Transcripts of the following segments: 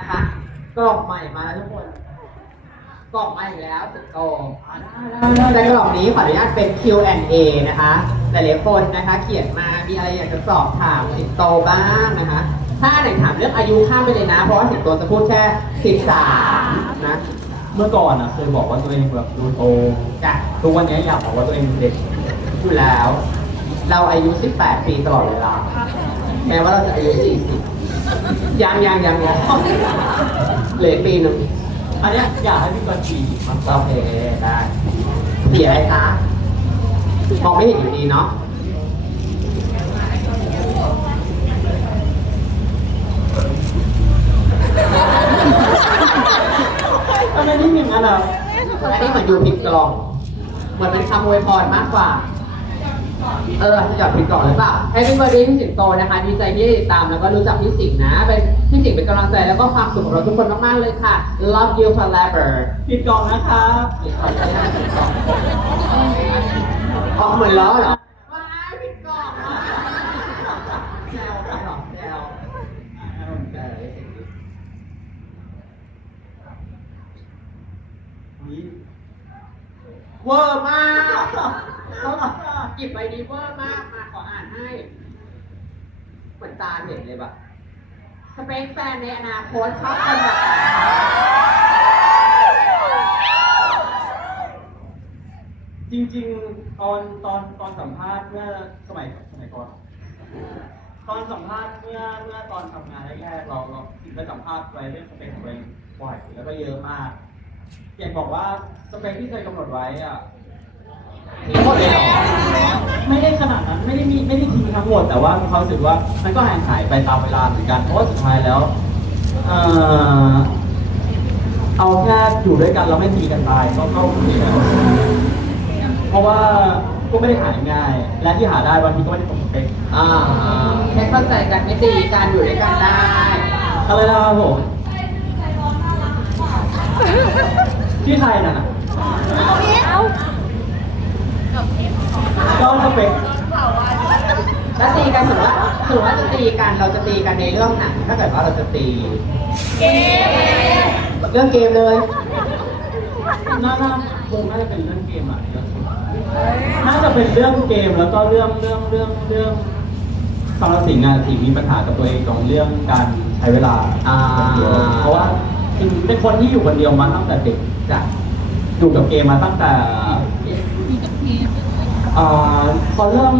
นะคะกล่องใหม่มาแล้วทุกคนกล่องใหม่อีกแล้วสิบโตในกล่องนี้ขออนุญาตเป็น Q&A นะคะหลายๆคนนะคะ เขียนมามีอะไรอยากจะสอบถามสิบโตบ้างนะคะ ถ้าไหนถามเรื่องอายุข้ามไปเลยนะ เพราะว่าสิบโตจะพูดแค่สิบสามนะเมื่อก่อนอะเคยบอกว่าตัวเองแบบดูโตจ้ะทุกวันนี้อยากบอกว่าตัวเองเด็กอยู่แล้ว เราอายุ 18 ปีตลอดเวลาแม้ว่าเราจะอายุ 40 ยังยังยังยังเหลือปีหนึ่งอันเนี้ยอยากให้พี่กอนจีมันโอเคได้สีอะไรคะมองไม่เห็นอยู่ดีเนาะทำไมนี่อย่างนั้นอะอันนี้เหมือนอยู่ผิดกลอง เหมือนเป็นคำอวยพรมากกว่า เออหยอดผิดกล่องหรือเปล่าให้เป็นบริพี่สิงโตนะคะดีใจที่ได้ติดตามแล้วก็รู้จักพี่สิงห์นะ เป็นพี่สิงห์เป็นกำลังใจแล้วก็ความสุขของเราทุกคนมากๆเลยค่ะ love you forever ปิดกล่องนะครับผิดกล่องใช่ไหมผิดกล่องออกเหมือนล้อเหรอว้ายผิดกล่องอะแซวแซวแซวเออนี่เวอร์มากต้อง หยิบใบนี้เวอร์มากมาขออ่านให้เหมือนตาเห็นเลยแบบสเปคแฟนในอนาคตชอบคนแบบไหนจริงๆ ตอนตอนตอนสัมภาษณ์เมื่อสมัยสมัยก่อน ตอนสัมภาษณ์เมื่อเมื่อตอนทำงานแรกๆเราเราไปสัมภาษณ์ไปเรื่องสเปคของตัวเองบ่อยแล้วก็เยอะมากเก่งบอกว่าสเปคที่เคยกำหนดไว้อะ หมดเลยเหรอไม่ได้ขนาดนั้นไม่ได้มีไม่ได้ทิ้งทั้งหมดแต่ว่ามีความรู้สึกว่ามันก็ห่างหายไปตามเวลาเหมือนกันเพราะว่าสุดท้ายแล้วเอ่อเอาแค่อยู่ด้วยกันเราไม่ตีกันตายก็เข้าคุยแล้วเพราะว่าก็ไม่ได้หาง่ายๆและที่หาได้บางทีก็ไม่ได้ตรงสเปคอ่าแค่เข้าใจกันไม่ตีกันอยู่ด้วยกันได้อะไรนะครับผมที่ใครน่ะ ก็สเปคแล้วตีกันสมมติว่าสมมติว่าจะตีกันเราจะตีกันในเรื่องไหนถ้าเกิดว่าเราจะตีเกมเรื่องเกมเลยน่าน่าคงน่าจะเป็นเรื่องเกมอะเยอะสุดน่าจะเป็นเรื่องเกมแล้วก็เรื่องเรื่องเรื่องเรื่องสารสิงห์อะสิงห์มีปัญหากับตัวเองตรงเรื่องการใช้เวลาคนเดียวเพราะว่าสิงเป็นคนที่อยู่คนเดียวมาตั้งแต่เด็กจ้ะอยู่กับเกมมาตั้งแต่ อ่าพอเริ่ม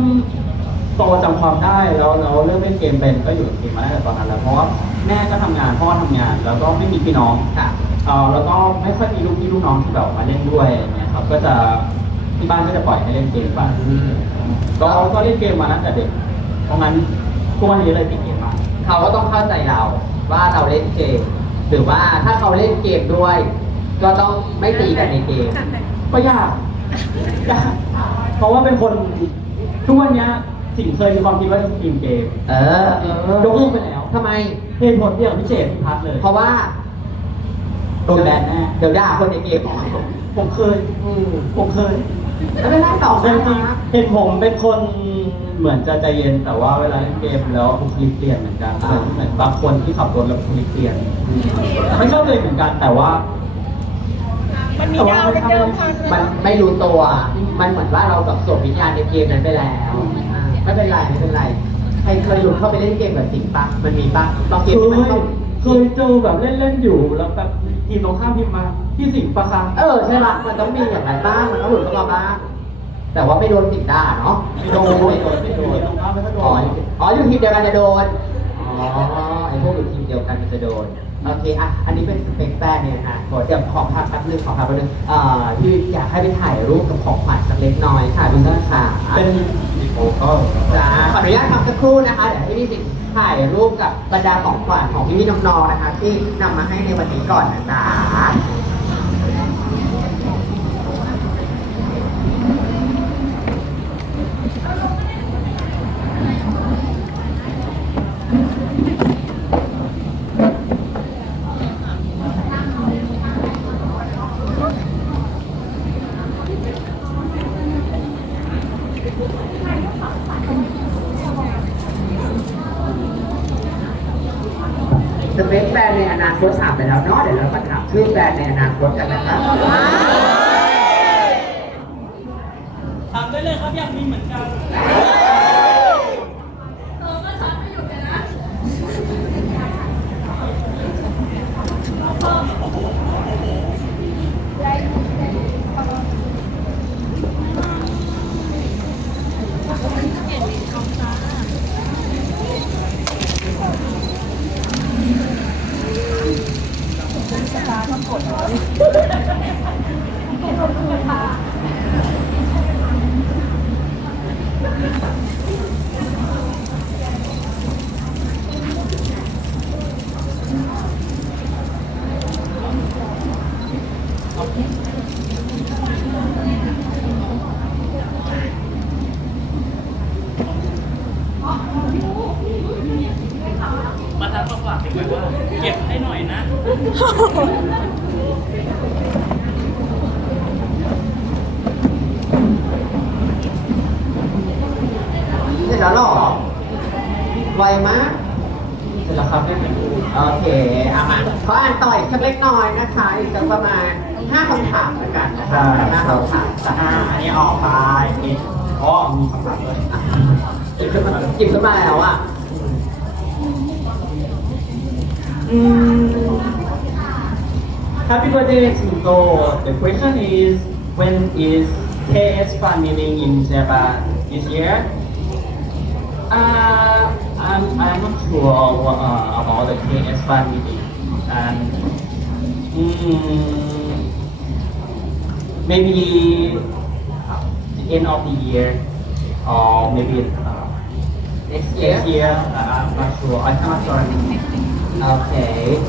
โตจำความได้แล้วเราเริ่มเล่นเกมเป็นก็อยู่กับเกมมาตั้งแต่ตอนนั้นแล้วเพราะว่าแม่ก็ทำงานพ่อทำงาน แล้วก็ไม่มีพี่น้องค่ะเอ่อแล้วก็ไม่ค่อยมีลูกพี่ลูกน้องที่แบบมาเล่นด้วยอย่างเงี้ยครับก็จะที่บ้านก็จะปล่อยให้เล่นเกมไปก็ก็เล่นเกมมาตั้งแต่เด็กเพราะงั้นทุกวันนี้เลยติดเกมมาก เขาก็ต้องเข้าใจเราว่าเราเล่นเกม หรือว่าถ้าเขาเล่นเกมด้วย ก็ต้องไม่ตีกันในเกม ก็ยากยาก เพราะว่าเป็นคนทุกวันเนี้ยสิ่งเคยมีความคิดว่าจะทีมเกมเออเออยกเลิกไปแล้วทำไม เหตุผลเดียวกับพี่เจตพี่พัดเลยเพราะว่าโดนแบนแน่เดี๋ยวด่าคนในเกมออกผมเคยอืมผมเคยแล้วไม่ได้ตอบจรินะงๆเห็นผมเป็นคนเหมือนจะใจเย็นแต่ว่าเวลาเล่นเกมแล้วบุคลิกเปลี่ยนเหมือนกันเหมือนบางคนที่ขับรถแล้วบุคลิกเปลี่ยนไม่ชอบเลยเหมือนกันแต่ว่า มันมีดาวเป็นเดิมพันมันไม่รู้ตัว มันเหมือนว่าเรากับสวมวิญญาณในเกมนั้นไปแล้วอ่าไม่เป็นไรไม่เป็นไร ใครเคยหลุดเข้าไปเล่นเกมแบบสิงปะมันมีปะลองเกเคมยที่มันเข้า เคยเจอแบบเล่นๆอยู่แล้วแบบทีมตรงข้ามพิมพ์มาที่สิงห์ประคังเออใช่ปะมันต้องมีอย่างนั้นบ้างมันต้องหลุดเข้ามาบ้างแต่ว่าไม่โดนสิงด่าเนาะไม่โดนไม่โดนไม่โดนตรงข้ามไม่โดอ๋อนอ๋ออยู่ทีมเดียวกันจะโดนอ๋อไอพวกอยู่ทีมเดียวกันมันจะโดน โอเคอะอันนี้เป็นสเปคแฟนเนี่ยนะฮะขอเดี๋ยวขอพักแป๊บนึงขอพักแป๊บนึงเอ่อที่อยากให้ไปถ่ายรูปกับของขวัญสักเล็กน้อยค่ะพี่ต้นค่ะเป็นโอ้ก็จ้าขออนุญาตพักสักครู่นะคะเดี๋ยวให้พี่สิงห์ถ่ายรูปกับบรรดาของขวัญของพี่ๆน้องๆนะคะ ที่นำมาให้ในวันนี้ก่อนนะจ๊ะ สเปคแฟนในอนามไปแล้วเนาะเดี๋ยวเรามาถามชื่อแบรนด์ในอนาคตกันนะครับถามได้เลยครับอยากมีเหมือนกัน มา วัติดีกว่าว่าเก็บให้หน่อยนะ เสร็จแล้วเหรอ ไวมาก เสร็จแล้วครับไม่เป็นโอเคเอามาขออ่านต่ออีกสักเล็กน้อยนะคะ อีกสักประมาณ5คำถามแล้วกันนะคะห้าคำถามอ่าอันนี้ออกไปอีกอ๋อมีคำถามด้วยหยิบขึ้นมาหยิบขึ้นมาแล้วอะ อืม Happy birthday Sinto The question is when is KS fan meeting in Japan this year? Uh, I'm, I'm not sure what, uh, about the KS fan meeting and mm, maybe the end of the year or maybe uh, next year next year? uh, I'm not sure. I cannot guarantee Okay.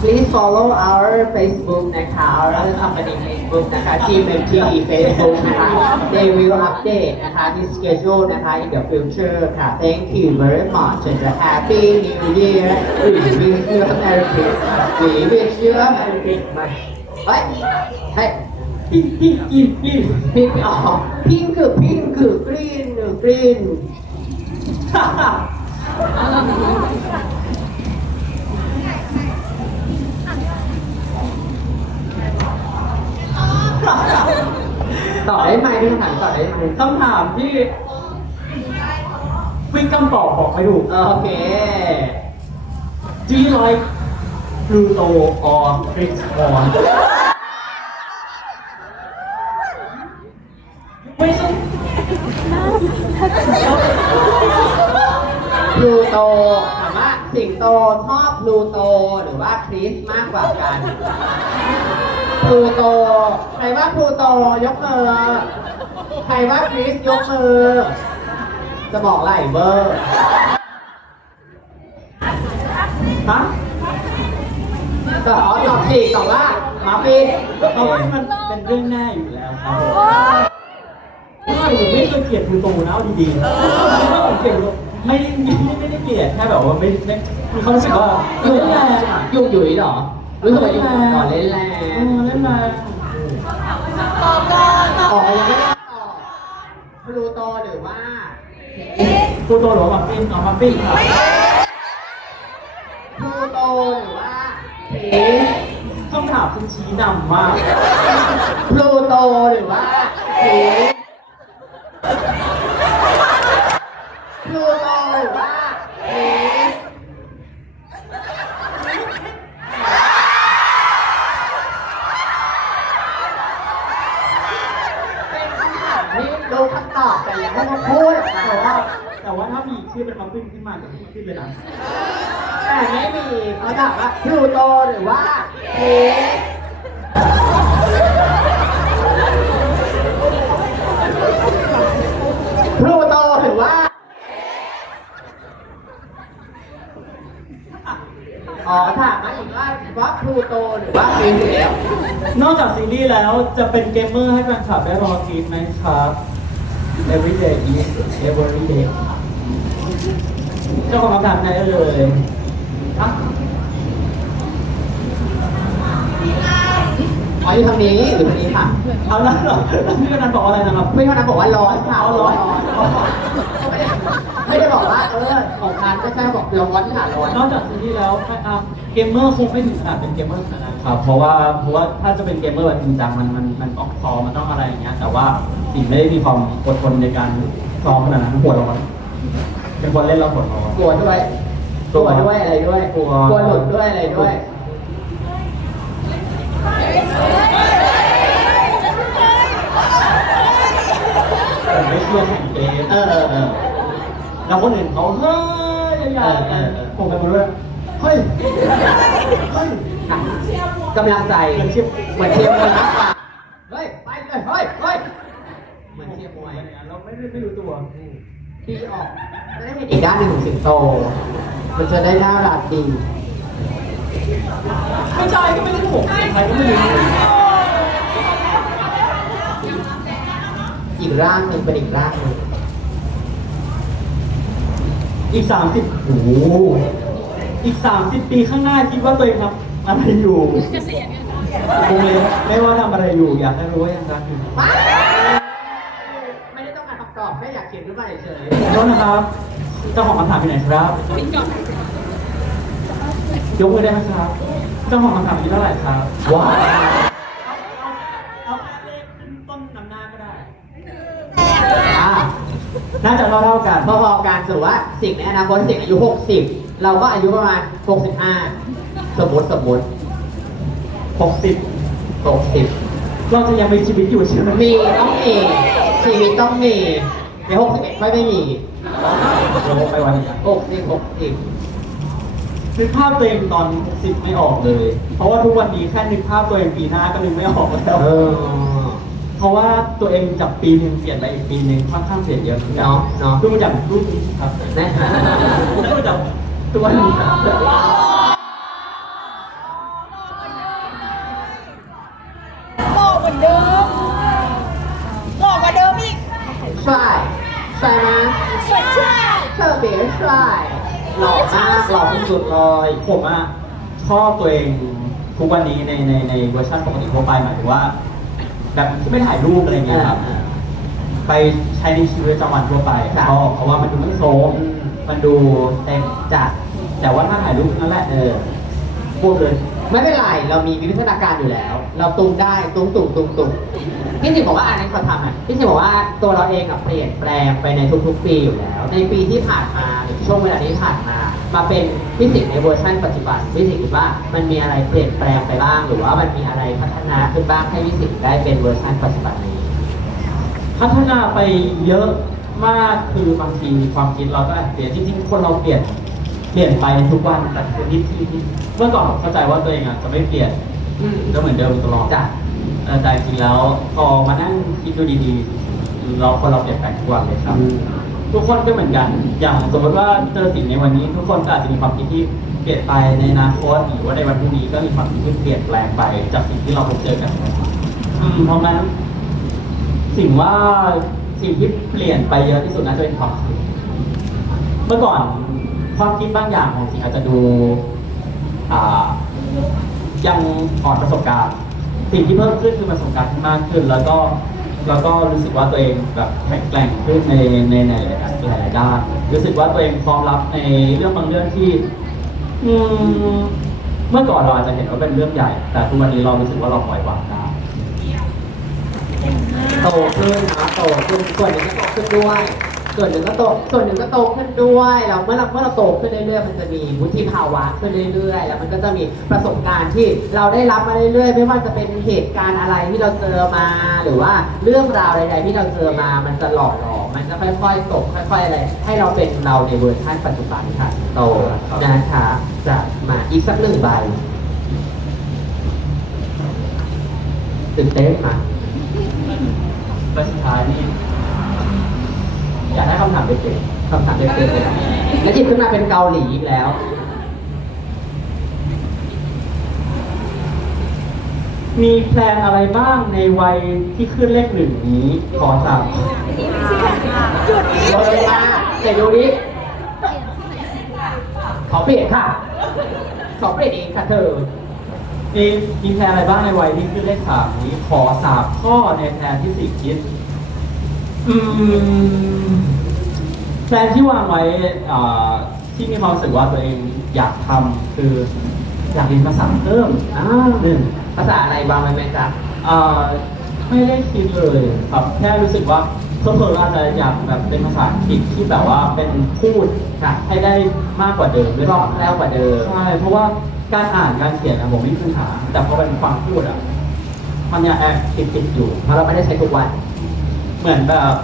Please follow our Facebook นะคะ our other company Facebook นะคะ TMT Facebook นะคะ They will update นะคะ this schedule นะคะ in the future ค่ะ Thank you very much and a happy new year we wish you a merry Christmas we wish you a merry Christmas เฮ้ยเฮ้ย Pink, pink, pink, pink. พิงค์อ๋อพิงคือพิงคือกรีนกรีน ตอบได้ไหมพี่คำถามตอบได้ไหมคำถามที่วิกคำตอบบอกไม่ถูก โอเค Do you like Pluto or Chris Horn ไม่ใช่พลูโตถามว่าสิงโตชอบพลูโตหรือว่าคริสมากกว่ากัน พลูโต ใครว่าพลูโตยกมือ ใครว่าคริสยกมือ จะบอกไหลเบอร์ฮะตอบอ๋อตอบผิดตอบว่ามาฟินเพราะว่ามันเป็นเรื่องแน่อยู่แล้วครับผมใช่ผมไม่เคยเกลียด Pluto นะเอาดีๆไม่ว่าผมเกลียด Pluto ไม่ไม่ไม่ได้เกลียดแค่แบบว่าไม่ไม่มีความรู้สึกว่ายุ่เล่นแรงงอะยุ่งหยุ่ยเหรอ รู้สึกว่าอยุ่ก่อนเล่นแรเออเล่นแรงอ๋อยังไม่ได้ตอบพลูโตหรือว่าพลูโตหรือว่ามัฟฟินเอามัฟฟินครับพลูโตหรือว่าคริสคำถามคุณชี้นำมากพลูโตหรือว่าคริสพลูโตหรือว่าคริสเป็นคำถามที่รู้คำตอบแต่ยัง ไม่ต้องพูดออกมาแต่ว่าแต่ว่าถ้ามีชื่อเป็นมัฟฟินขึ้นมาจะพูดขึ้นเลยนะแต่ไม่มีเขาถามว่าพลูโตหรือว่าคริสพลูโตหรือว่า อ๋อถามมาอีกว่าว่าพลูโตหรือว่าคริสแล้วนอกจากซีรีส์แล้วจะเป็นเกมเมอร์ให้แฟนคลับได้รอกรีดไหมครับ every day is every day เจ้าของคำถามไหนเอ่ยอะอ๋ออยู่ทางนี้หรือทางนี้ค่ะเอาแล้วเหรอแล้วพี่กนันบอกอะไรนะครับ ไม่เท่านั้นบอกว่าร้อนค่ะเอาร้อนร้อนไม่ได้บอกว่าเออของทานก็ใช่บอกร้อนค่ะร้อนนอกจากซีรีส์แล้วอะเกมเมอร์คงไม่ถึงขนาดเป็นเกมเมอร์ขนาดนั้นครับเพราะว่าเพราะว่าถ้าจะเป็นเกมเมอร์แบบจริงจังมันมันมันต้องซ้อมมันต้องอะไรอย่างเงี้ยแต่ว่า สิ่งไม่ได้มีความอดทนในการซ้อมขนาดนั้นหัวร้อนเป็นคนเล่นแล้วหัวร้อน กลัวด้วยกลัวด้วยอะไรด้วยกลัว กลัวหลุดด้วยอะไรด้วย ผมไม่เชื่อแข่งเกมเออเออเออแล้วคนอื่นเขาเฮ้ยอย่าเออเออผมไปหมดเลยเฮ้ย เฮ้ยค่ะกำลังใจเหมือนเชียร์เหมือนเชียร์มวยมากกว่าเฮ้ยไปเลยเฮ้ยเฮ้ยเหมือนเชียร์มวย เราไม่ได้ไม่รู้ตัว ดีออกจะได้เห็นอีกด้านหนึ่งของสิงโต มันจะได้น่ารักดีไม่ใช่ก็ไม่ได้ผมใครก็ไม่รู้อีกร่างหนึ่งเป็นอีกร่างหนึ่งอีกสามสิบโอ้โหอีกสามสิบปีข้างหน้าคิดว่าตัวเองทำอะไรอยู่คงเลยไม่ว่าทำอะไรอยู่อยากให้รู้ว่ายังรักอยู่ไม่ไม่ได้ต้ องการคำตอบแค่อยากเขียนขึ้นมาเฉยขอโทษนะครับ เจ้าของคำถามอยู่ไหนครับยกมือได้ไหมครับ เจ้าของคำถามอายู่เท่าไหร่ครับๆว้าวเอาเลขขึ้นต้นนำหน้าก็ได้อะน่าจะเท่าเท่าๆกัน พอๆกันสมมติว่าสิ่งในอนาคตสิ่งอายุ 60 เราก็อายุประมาณ 65 สมมติสมมติหกสิบ60 เราจะยังมีชีวิตอยู่ใช่ไหมมีต้องมี ชีวิตต้องมีใน61ไม่ไม่มีเราไปวันนี้60 60นึกภาพตัวเองตอนสิบไม่ออกเลย เพราะว่าทุกวันนี้แค่นึกภาพตัวเองปีหน้าก็นึกไม่ออกแล้วเออเพราะว่าตัวเองจากปีหนึ่งเปลี่ยนไปอีกปีหนึ่งค่อนข้างเปลี่ยนเยอะหมือนกันเนาะเนาะดูจากรูปนี้ครับนะดูจากตัวนี้ครับ เธอเบสใช่หล่อมากหล่อที่สุดเลยผมอะชอบตัวเองทุกวันนี้ในในในเวอร์ชันปกติทั่วไปหมายถึงว่า แบบที่ไม่ถ่ายรูปอะไรเงี้ยครับ ไปใช้ในชีวิตประจำวันทั่วไปครับเพราะเพราะว่ามันดูไม่โซมอืมมันดูเต็มจัด แต่ว่าถ้าถ่ายรูปนั่นแหละเออพูดเลย ไม่เป็นไร เรามีวิวัฒนาการอยู่แล้ว เราตุ้มได้ตุ้มตุ้มตุ้มตุ้ม พี่สิบอกว่าอันนี้เขาทำอะพี่สิบอกว่าตัวเราเองกับเปลี่ยนแปลงไปในทุกๆ ปีอยู่แล้ว ในปีที่ผ่านมาหรือช่วงเวลาที่ผ่านมา มาเป็นพี่สิในเวอร์ชันปัจจุบันพี่สิคิดว่ามันมีอะไรเปลี่ยนแปลงไปบ้าง หรือว่ามันมีอะไรพัฒนาขึ้นบ้างให้พี่สิได้เป็นเวอร์ชันปัจจุบันนี้ พัฒนาไปเยอะมากคือบางทีความคิดเราก็อาจจะเปลี่ยนจริงๆคนเราเปลี่ยนเปลี่ยนไปทุกวันแต่คือนิดที่นิดเมื่อก่อนผมเข้าใจว่าตัวเองอะจะไม่เปลี่ยนอืมก็เหมือนเดิมตลอดจ้ะ เออแต่จริงๆแล้วพอมานั่งคิดดูดีๆ เราคนเราเปลี่ยนแปลงทุกวันเลยครับ ทุกคนก็เหมือนกัน อย่างสมมติว่าเจอสิ่งในวันนี้ ทุกคนก็อาจจะมีความคิดที่เปลี่ยนไปในอนาคตหรือว่าในวันพรุ่งนี้ก็มีความคิดที่เปลี่ยนแปลงไป จากสิ่งที่เราพบเจอกันอืมเพราะงั้นสิ่งว่าสิ่งที่เปลี่ยนไปเยอะที่สุดน่าจะเป็นความคิดเมื่อก่อนความคิดบางอย่างของสิ่งอาจจะดูอ่ายังอ่อนประสบการณ์ สิ่งที่เพิ่มขึ้นคือประสบการณ์ที่มากขึ้น แล้วก็แล้วก็รู้สึกว่าตัวเองแบบแข็งแกร่งขึ้นในในในหลายๆหลายๆด้านรู้สึกว่าตัวเองพร้อมรับในเรื่องบางเรื่องที่ อืมเมื่อก่อนเราอาจจะเห็นว่าเป็นเรื่องใหญ่ แต่ทุกวันนี้เรารู้สึกว่าเราปล่อยวางได้โตขึ้นนะโตขึ้นส่วนหนึ่งก็โตขึ้นด้วย ส่วนหนึ่งก็โตส่วนหนึ่งก็โตขึ้นด้วยแล้วเมื่อเราเมื่อเราโตขึ้นเรื่อยๆมันจะมีวุฒิภาวะขึ้นเรื่อยๆ แล้วมันก็จะมีประสบการณ์ที่เราได้รับมาเรื่อยๆ ไม่ว่าจะเป็นเหตุการณ์อะไรที่เราเจอมา หรือว่าเรื่องราวใดๆที่เราเจอมามันจะหล่อหลอมมันจะค่อยๆตกค่อยๆอะไรให้เราเป็นเราในเวอร์ชันปัจจุบันค่ะโตนะคะจะมาอีกสักหนึ่งใบตื่นเต้นมาใบสุดท้ายนี่ อยากได้คำถามเด็กคำถามเด็กๆเลยนะแล้วหยิบขึ้นมาเป็นเกาหลีอีกแล้ว มีแพลนอะไรบ้างในวัยที่ขึ้นเลขหนึ่งนี้ขอถามหยุดนี้โดนมาเดี๋ยวดูดิขอเปลี่ยนค่ะขอเปลี่ยนเองค่ะเธอมีมีแพลนอะไรบ้างในวัยที่ขึ้นเลขสามนี้ ขอสามข้อในแพลนที่สี่คิด อืมจลนที่วางไว้อ่าที่มีความรู้สึกว่าตัวเองอยากทำคืออยากเรียนภาษาเพิ่มอ้าวหนึ่ง ภาษาอะไรบ้างไหมแม่จ๊ะอ่าไม่ได้คิดเลยครับแค่รู้สึกว่าเพิ่มเพิ่มอาจจะอยากแบบเป็นภาษาอังกฤษที่แบบว่าเป็นพูดค่ะให้ได้มากกว่าเดิมด้วยก็ซ้ำแล้วกว่าเดิม ใช่เพราะว่าการอ่านการเขียนนะผมไม่มีปัญหา แต่พอเป็นฟังพูดอะมันยังแอบติดติดๆอยู่ เพราะเราไม่ได้ใช้ทุกวัน เหมือนแบบ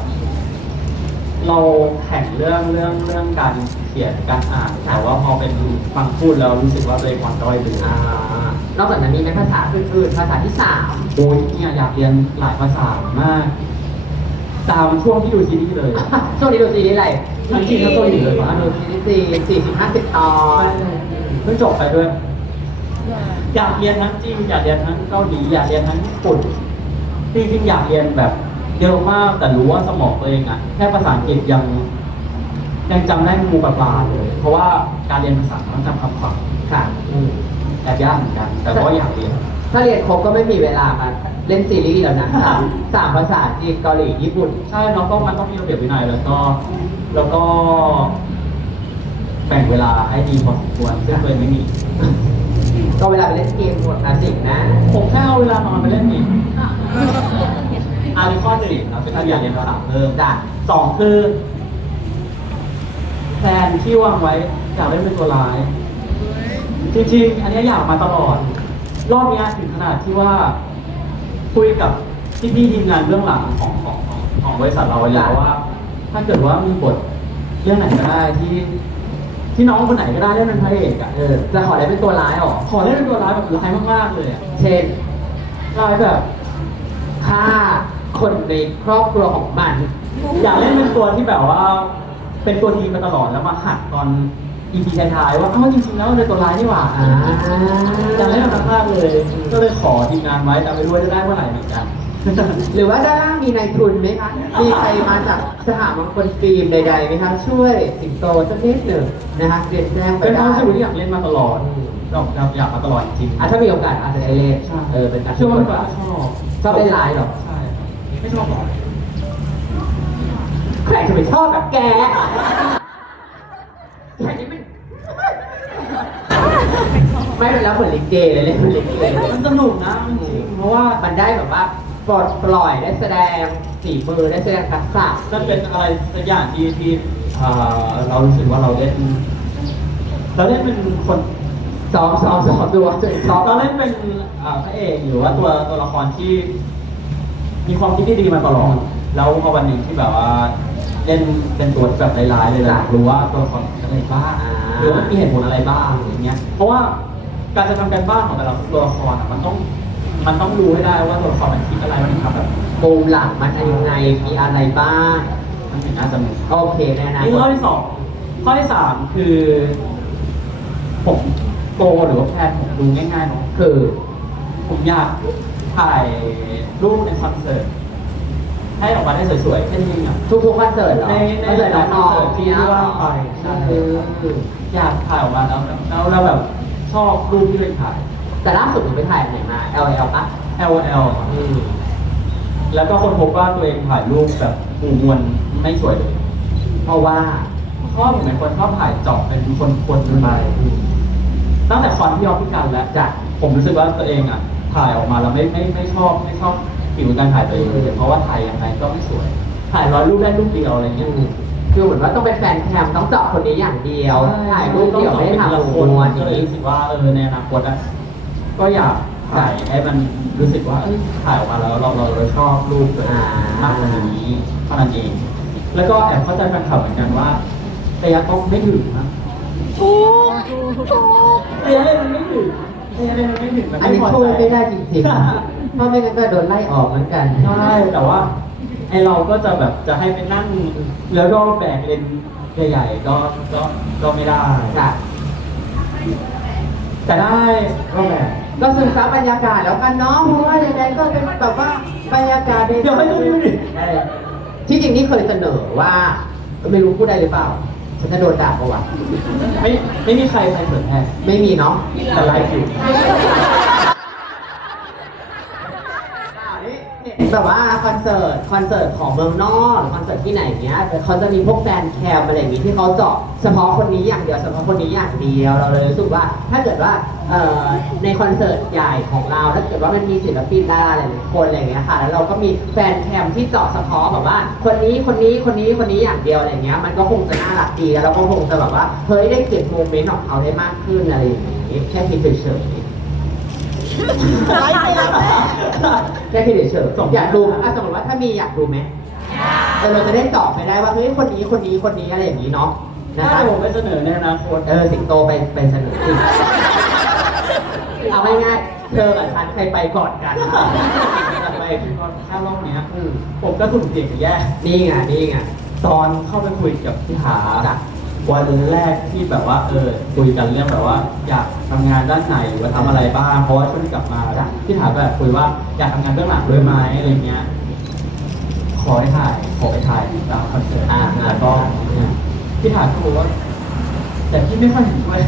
เราแข่งเรื่องเรื่องเรื่องการเขียนการอ่านแต่ว่าพอเป็นฟังพูดแล้วรู้สึกว่าตัวเองอ่อนด้อยไปเลยอ่านอกจากนั้นมีไหมภาษาอื่นๆภาษาที่สามโอ้ยเนี่ยอยากเรียนหลายภาษามากตามช่วงที่อยู่ที่นี่เลย ช่วงนี้ดูซีรีส์อะไรทั้งจีนทั้งเกาหลีเลยอ่าดูซีรีส์สี่สี่สิบห้าสิบตอนเพิ่งจบไปด้วย อยากเรียนทั้งจีนอยากเรียนทั้งเกาหลีอยากเรียนทั้งญี่ปุ่นจริงๆอยากเรียนแบบ เยอะมากแต่รู้ว่าสมองตัวเองอะแค่ภาษาอังกฤษยัง ยังจำได้งูปลาปลาเลย เพราะว่าการเรียนภาษามันต้องจำคำศัพท์ค่ะอืมแอบยากเหมือนกัน แต่ก็อยากเรียน ถ้าเรียนครบก็ไม่มีเวลามาเล่นซีรีส์แล้วนะสามสามภาษาจีนเกาหลีญี่ปุ่น ใช่เราต้องมันต้องมีระเบียบวินัยแล้วก็ แล้วก็ แบ่งเวลาให้ดีพอสมควรซึ่งตัวเองไม่มี ก็เวลาไปเล่นเกมหมดคลาสสิกนะ ผมแค่เอาเวลานอนไปเล่นนี่ อันนี้ข้อหนึ่งครับเป็นที่อยากเรียนภาษาเพิ่มจ้ะสองคือแพลนที่วางไว้อยากเล่นเป็นตัวร้าย จริงๆ อันนี้อยากมาตลอด รอบเนี้ยถึงขนาดที่ว่า คุยกับพี่พี่ๆทีมงานเบื้องหลังของของของของบริษัทเราไว้แล้วว่า ถ้าเกิดว่ามีบทเรื่องไหนก็ได้ที่ ที่น้องคนไหนก็ได้เล่นเป็นพระเอกอะเออจะขอได้เป็นตัวร้ายเหรอขอเล่นเป็นตัวร้ายแบบร้ายมากๆเลยอะเช่นร้ายแบบฆ่า คนในครอบครัวของมันอยากเล่นเป็นตัวที่แบบว่า เป็นตัวดีมาตลอดแล้วมาหักตอนอีพีท้ายๆว่าเอ้าจริงๆแล้วมันเป็นตัวร้ายนี่หว่าอ่าอยากเล่นแบบมากๆเลย ก็เลยขอทีมงานไว้แต่ไม่รู้ว่าจะได้เมื่อไหร่เหมือนกัน หรือว่าด้านล่างมีนายทุนไหมคะ มีใครมาจากสหมงคลฟิล์มใดๆไหมคะ ช่วยสิงโตสักนิดหนึ่งนะคะเรียนแจ้งไปเป็นคได้วามรู้สึกที่อยากเล่นมาตลอดอยากอยากมาตลอดจริงอะถ้ามีโอกาสอาจจะได้เล่นใช่เออเป็นการเชื่อว่าช่มัวนยก็บทชอบชอบเล่นร้ายเหรอใช่ ไม่ชอบหรอใครจะไปชอบแบบแกแค่นี้มันไม่เป็นแล้วเหมือนลิเกเลยเล่นเหมือนลิเกเลยมันสนุกนะจริงๆเพราะว่ามันได้แบบว่าปลดปล่อยได้แสดงฝีมือได้แสดงทักษะนั่นเป็นอะไรสักอย่างที่ที่เอ่อเรารู้สึกว่าเราเล่นเราเล่นเป็นคนซ้อมซ้อมซ้อมดูว่าตัวเองชอบเราเล่นเป็นอ่าพระเอกหรือว่าตัวตัวละครที่ มีความคิดที่ดีมาตลอด แล้วพอวันหนึ่งที่แบบว่าเล่นเป็นตัวที่แบบร้ายๆเลยอยากรู้ว่าตัวละครเป็นอะไรบ้างหรือว่ามีเหตุผลอะไรบ้างอย่างเงี้ย เพราะว่าการจะทำการบ้านของแต่ละตัวละครอะมันต้องมันต้องรู้ให้ได้ว่าตัวละครมันคิดอะไรมันถึงทำแบบมุมหลังมันยังไงมีอะไรบ้างมันถึงน่าจะมีโอเคแน่นะนี่ข้อที่สองข้อที่สามคือผมโกหรือว่าแพลนผมดูง่ายๆเนาะคือ ผมอยาก ถ่ายรูปในคอนเสิร์ตให้ออกมาได้สวยๆแค่นี้อะทุกๆคอนเสิร์ตเหรอในในคอนเสิร์ตน้องๆที่ว่าไปใช่ คืออยากถ่ายออกมาแล้วแล้วเราแบบชอบรูปที่เป็นถ่าย แต่ล่าสุดหนูไปถ่ายไหนมา L L ปะ L L อืมแล้วก็คนพบว่าตัวเองถ่ายรูปแบบหมู่มวลไม่สวยเลยเพราะว่าเพราะว่าผมเป็นคนชอบถ่ายเจอบเป็นคนคนขึ้นไป ตั้งแต่คอนที่ยอมพิการแล้วจ้ะผมรู้สึกว่าตัวเองอะ ถ่ายออกมาแล้วไม่ไม่ไม่ชอบไม่ชอบผิวการถ่ายตัวเองเลยเพราะว่าถ่ายยังไงก็ไม่สวย ถ่ายร้อยรูปได้รูปเดียวอะไรอืเงี้ยมคือเหมือนว่าต้องเป็นแฟนแคมต้องเจาะคนนี้อย่างเดียวถ่ายรูปเดียวไม่ได้ถ่ายละหคมู่นมวลอก็ย่างเลยนี้รู้สึกว่าเออในอนาคตอะก็อยากถ่ายให้มันรู้สึกว่าเอ้ยถ่ายออกมาแล้วเราเราเราชอบรูปตัวเองมากกว่านี้เท่านั้นเอง แล้วก็แอบเข้าใจแฟนคลับเหมือนกันว่าระยะต้องไม่ถึงนะถูกถูกระยะเล่นมันไม่ถึง ระยะเล่นมันไม่ถึงมันอันนี้พพูดใจไม่ได้จริงๆเพราะไม่งั้นก็โดนไล่ออกเหมือนกัน ใช่แต่ว่าไอเราก็จะแบบจะให้ไปนั่งแล้วก็แบกเลนใหญ่ๆก็ก็ก็ไม่ได้ค่ะแต่ได้ก็แบกก็ซึมซับบรรยากาศแล้วกันเนาะ เพราะว่ายังไงก็เป็นแบบว่าบรรยากาศเดี๋ยวให้ดูดิเออที่จริงนี่เคยเสนอว่า ไม่รู้พูดได้หรือเปล่า ฉันจะโดนด่าปะวะไม่ไม่มีใครใครเผยแพร่ไม่มีเนาะแต่ไลฟ์อยู่เห็น แบบว่าคอนเสิร์ตคอนเสิร์ตของเมืองนอกหรือคอนเสิร์ตที่ไหนเนี้ยเขาจะมีพวกแฟนแคมอะไรอย่างนี้ที่เขาเจาะเฉพาะคนนี้อย่างเดียวเฉพาะคนนี้อย่างเดียวเราเลยรู้สึกว่า ถ้าเกิดว่าเอ่อในคอนเสิร์ตใหญ่ของเราถ้าเกิดว่ามันมีศิลปินดาราหลายๆคนอะไรอย่างเงี้ยค่ะ แล้วเราก็มีแฟนแคมที่เจาะเฉพาะแบบว่า คนนี้คนนี้คนนี้คนนี้อย่างเดียวอะไรอย่างเงี้ยมันก็คงจะน่ารักดีแล้วเราก็คงจะแบบว่าเฮ้ยได้เก็บโมเมนต์ของเขาได้มากขึ้นอะไรอย่างงี้แค่คิดเฉยๆ ไลฟ์ไปแล้วแม่แค่คิดเฉยๆอยากดูอะสมมติว่าถ้ามีอยากดูไหมเออเราจะได้เจาะไปได้ว่าเฮ้ยคนนี้คนนี้คนนี้อะไรอย่างนี้เนาะนะถ้าคะผมไปเสนอในอนาคตเออสิงโตไปเป็นเสนอสิเอาง่ายๆเธอกับฉันใครไปก่อนกัน ไปถ้ารอบเนี้ยผมก็สุ่มเสี่ยงแย่นี่ไงนี่ไงตอนเข้าไปคุยกับพี่หาจ้ะ วันแรกที่แบบว่าเออคุยกันเรื่องแบบว่า อยากทำงานด้านไหนหรือว่าทำอะไรบ้างเพราะว่าช่วงที่กลับมาพี่ถามแบบคุยว่าอยากทำงานเบื้องหลังด้วยไหมอะไรเงี้ยขอให้ถ่ายขอให้ถ่ายตามคอนเสิร์ตอ่าแล้วก็เนี่ยพี่ถามก็บอกว่า แต่พี่ไม่ค่อยเห็นด้วย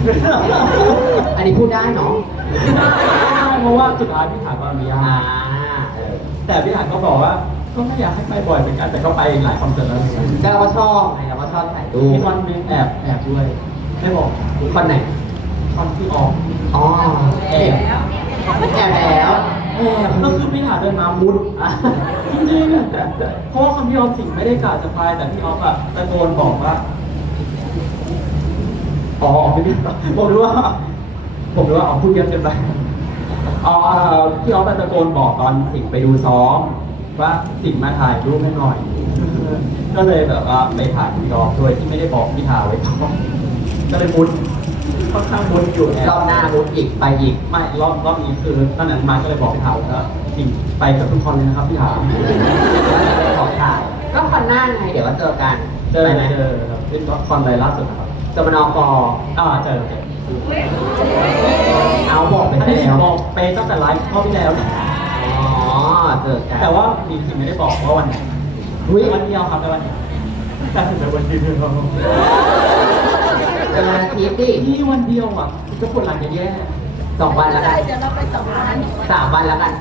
อันนี้พูดได้เนาะเพราะว่าสุดท้ายพี่ถามก็อนุญาอ่าต เออ แต่พี่ถามก็บอกว่า ก็ไม่อยากให้ไปบ่อยเหมือนกันแต่ก็ไปหลายคอนเสิร์ตแล้วเหมือนกันแต่เราก็ชอบไงเราก็ชอบถ่ายรูมีปคอนนึงแอบแอบด้วยไม่บอกคนไหน คอนที่ออกอ๋อแอบแอบแล้วแอบก็คือพี่หาเดินมามุดอะจริงๆเพราะว่าคำพี่ออฟสิงไม่ได้กล่าวจะไปแต่พี่ออฟอะตะโกนบอกว่าอ๋อไม่ได้ผมรู้ว่า ผมรู้ว่าเอาพูดเยอะเกินไปอ๋อเอ่อพี่ออฟตะโกนบอกตอนสิงไปดูซ้อม ว่าสิงมาถ่ายรูปให้หน่อย ก็เลยแบบว่าไปถ่ายพี่ออฟโดยที่ไม่ได้บอกพี่ทาไว้ก่อนก็เลยมุดค่อนข้างมุดอยู่แอบรอบหน้ามุดอีกไปอีกไม่รอบรอบนี้คือตั้งแต่มาก็เลยบอกพี่ถาวว่าจริงไปกับทุกคนเลยนะครับพี่ถาวว่าจะไปขอถ่ายก็คอนหน้าไงเดี๋ยวก็เจอกันเจอไปไหมเจอครับเป็นคอนไลน์ล่าสุดนะครับจมนอกออ่าเจอเจอเอาบอกไปอันนี้แล้สิวบอกไปตั้งแต่ไลฟ์รอบที่แล้วอ๋อ เจอกันแต่ว่าจริงๆไม่ได้บอกว่าวันไหนอุ๊ย วันเดียวครับแต่วันแต่ถึงแต่วันเดียวเจอวันอาทิตย์ดินี่วันเดียวอะก็คนหลังจะแย่สองวันแล้วกันเดี๋ยวเราไปสองร้านสามวันแล้วกัน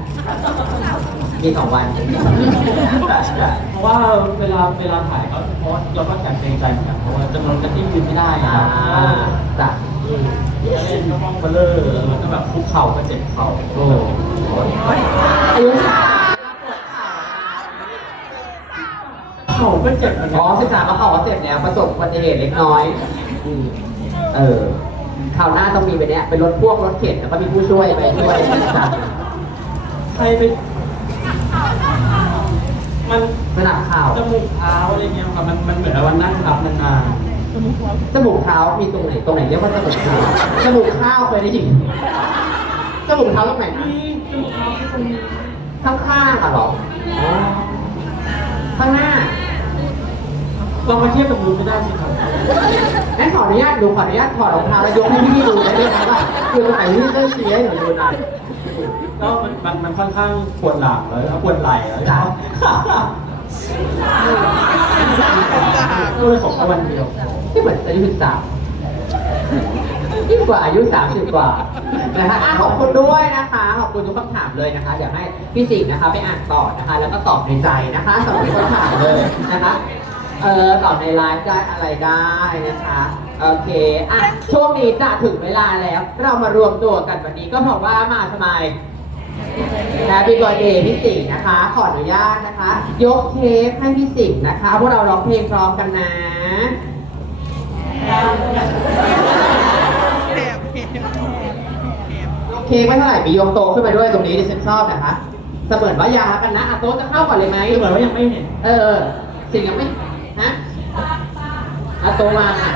มีสองวัน เพราะว่าเวลาเวลาถ่ายก็เพราะเราก็แอบเกรงใจเหมือนกันเพราะว่าจำนวนกันที่ยืนไม่ได้อ่าอะจ้ะ เล่นก็มองเบลอแล้วก็แบบคุกเข่าก็เจ็บเข่าโอ้ อายุสามเข่าก็เจ็บเหมือนกัอ๋อสิบสามก็เขาว่าเสร็จแล้วประสบอุบัติเหตุเล็กน้อยอืมเออคราวหน้าต้องมีไปเนี้ยเป็นรถพ่วงรถเข็นแล้วก็มีผู้ช่วยไปช่วยจัดใครไปมันสนับข่าวจมูกเท้าอะไรเงี้ยครับมันมันเหมือนว่านั่งทับนานจมูกเท้ามีตรงไหนตรงไหนเรียกว่าจมูกเท้าจมูกข้าวเคยได้ยินจมูกเท้าตรงไหนๆน ข้างข้างอะเหรออ๋อข้างหน้าเรามาเทียบกับมือไม่ได้สิครับงั้นขออนุญาตดูขออนุญาตถอดรองเท้าแล้วยกให้พี่ดูได้ไหมครับว่าคือตรงไหนที่จะชี้ให้หนูดูหน่อยก็มันมันมันค่อนข้างปวดหลังแล้วปวดไหล่แล้วจ้ะก็เลยขอแค่วันเดียวที่เหมือนอายุสิบสามยิ่ง กว่าอายุสามสิบกว่านะคะอะขอบคุณด้วยนะคะ ขอบคุณทุกคำถามเลยนะคะ อยากให้พี่สิงห์นะคะไปอ่านต่อนะคะ แล้วก็ตอบในใจนะคะสำหรับทุกคำถามเลยนะคะเออตอบในไลฟ์ได้อะไรได้นะคะโอเคอะช่วงนี้จะถึงเวลาแล้ว เรามารวมตัวกันวันนี้ก็เพราะว่ามาทำไมแฮปปี้เบ t ร์ a เดย์พี่สิงห์นะคะ ขออนุญาตนะคะ ยกเค้กให้พี่สิงห์นะคะพวกเราร้องเพลงพร้อมกันนะ เค้กไม่เท่าไหร่มียกโตขึ้นมาด้วยตรงนี้ดิฉันชอบนะคะเสมือนว่ายากันนะอะโต๊ะจะเข้าก่อนเลยไหมคือเหมือนว่ายังไม่เห็นเออสิ่งยังไม่ฮะเอาโต๊ะวางอะ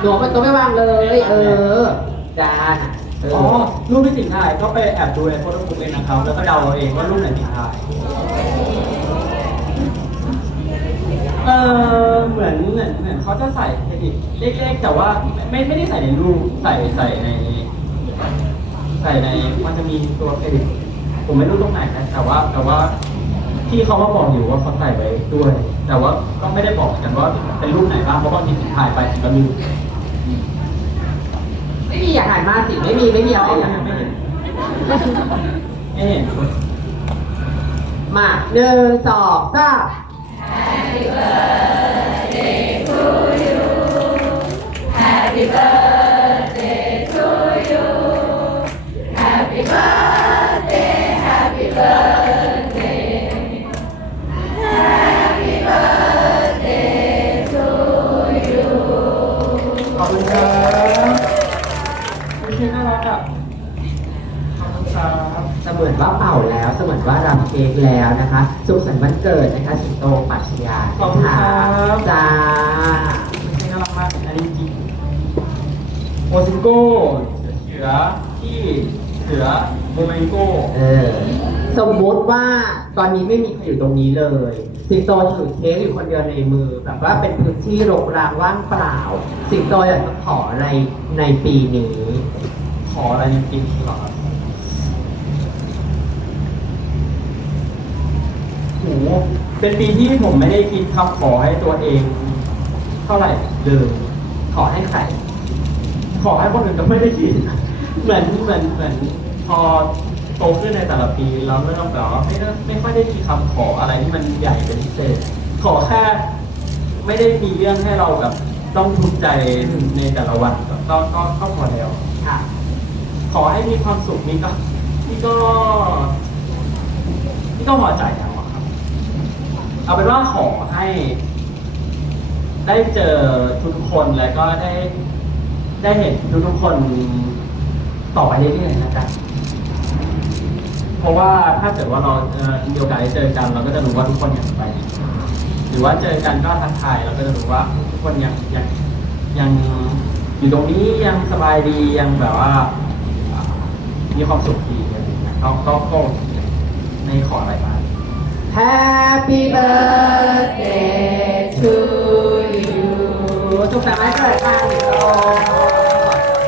หนูเอาไปโต๊ะไม่วางเลย เออจานอะเอออ๋อรูปที่สิงถ่ายก็ไปแอบดูในโฟโต้บุ๊กเองนะครับแล้วก็เดาเราเองว่ารูปไหนสิงถ่ายเออเหมือนเหมือนเหมือนเขาจะใส่เครดิตเล็กๆแต่ว่าไม่ไม่ได้ใส่ในรูปใส่ใส่ใน ใส่ในมันจะมีตัวเครดิตผมไม่รู้ตรงไหนนะแต่ว่าแต่ว่าที่เขามาบอกอยู่ว่าเขาใส่ไว้ด้วย แต่ว่าก็ไม่ได้บอกกันว่าเป็นรูปไหนบ้างเพราะบางทีสิงถ่ายไปสิงก็ลืมไม่มีอยากถ่ายมากสิไม่มีไม่มีอะไรอยากไม่ถ่ายเห็มากนไม่เห็นมาหนึ่งสองสามข มือนว่าเป่าแล้วเสมือนว่ารำเค้กแล้วนะคะสุขสันต์วันเกิดนะคะสิงโตปัชญาขอบคุณครับ จ้าไม่ใช่น่ารักมากอันนี้จริงโอซิโก้เสือที่เสือโมเมนโก้เออสมมติว่าตอนนี้ไม่มีใครอยู่ตรงนี้เลยสิงโตถือเค้กอยู่คนเดียวในมือแบบว่าเป็นพื้นที่รกร้างว่างเปล่า สิงโตอยากจะขออะไรในปีนี้ ขออะไรในปีนี้เหรอครับ โหเป็นปีที่ผมไม่ได้คิดคำขอให้ตัวเอง เท่าไหร่เลยขอให้ใคร ขอให้คนอื่นก็ไม่ได้คิด เหมือนเหมือนเหมือนพอโตขึ้นในแต่ละปีเราเริ่มแบบว่าไม่ได้ไม่ค่อยได้มีคำขออะไรที่มันใหญ่เป็นพิเศษ ขอแค่ไม่ได้มีเรื่องให้เราแบบต้องทุกข์ใจในแต่ละวันก็ก็ก็ก็พอแล้วค่ะขอให้มีความสุขนี่ก็นี่ก็นี่ก็พอใจแล้วอะครับ เอาเป็นว่าขอให้ ได้เจอทุกคนแล้วก็ได้ ได้เห็นทุกๆคนต่อไปเรื่อยๆนะครับ เพราะว่าถ้าเกิดว่าเราเอ่อมีโอกาสได้เจอกัน เราก็จะรู้ว่าทุกคนยังไป หรือว่าเจอกันก็ทักทายเราก็จะรู้ว่าทุกคนยังยังยังอยู่ตรงนี้ยังสบายดียังแบบว่าอ่ามีความสุขดีอะไรอย่างเงี้ยก็ก็ก็ไม่ขออะไรมา Happy birthday to you สุขสันต์วันเกิดค่ะสิงโต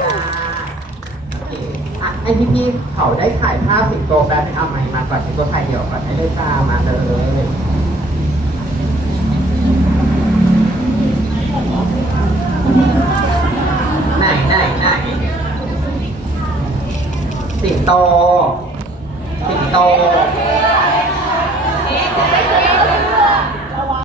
จ้าโอเคอะให้พี่ๆเขาได้ถ่ายภาพสิงโตแป๊บนึงเอาใหม่มาก่อนสิงโตถ่ายเดี่ยวก่อนให้เลยจ้ามาเลยไหนไหนไหนสิงโตสิงโต Thank you.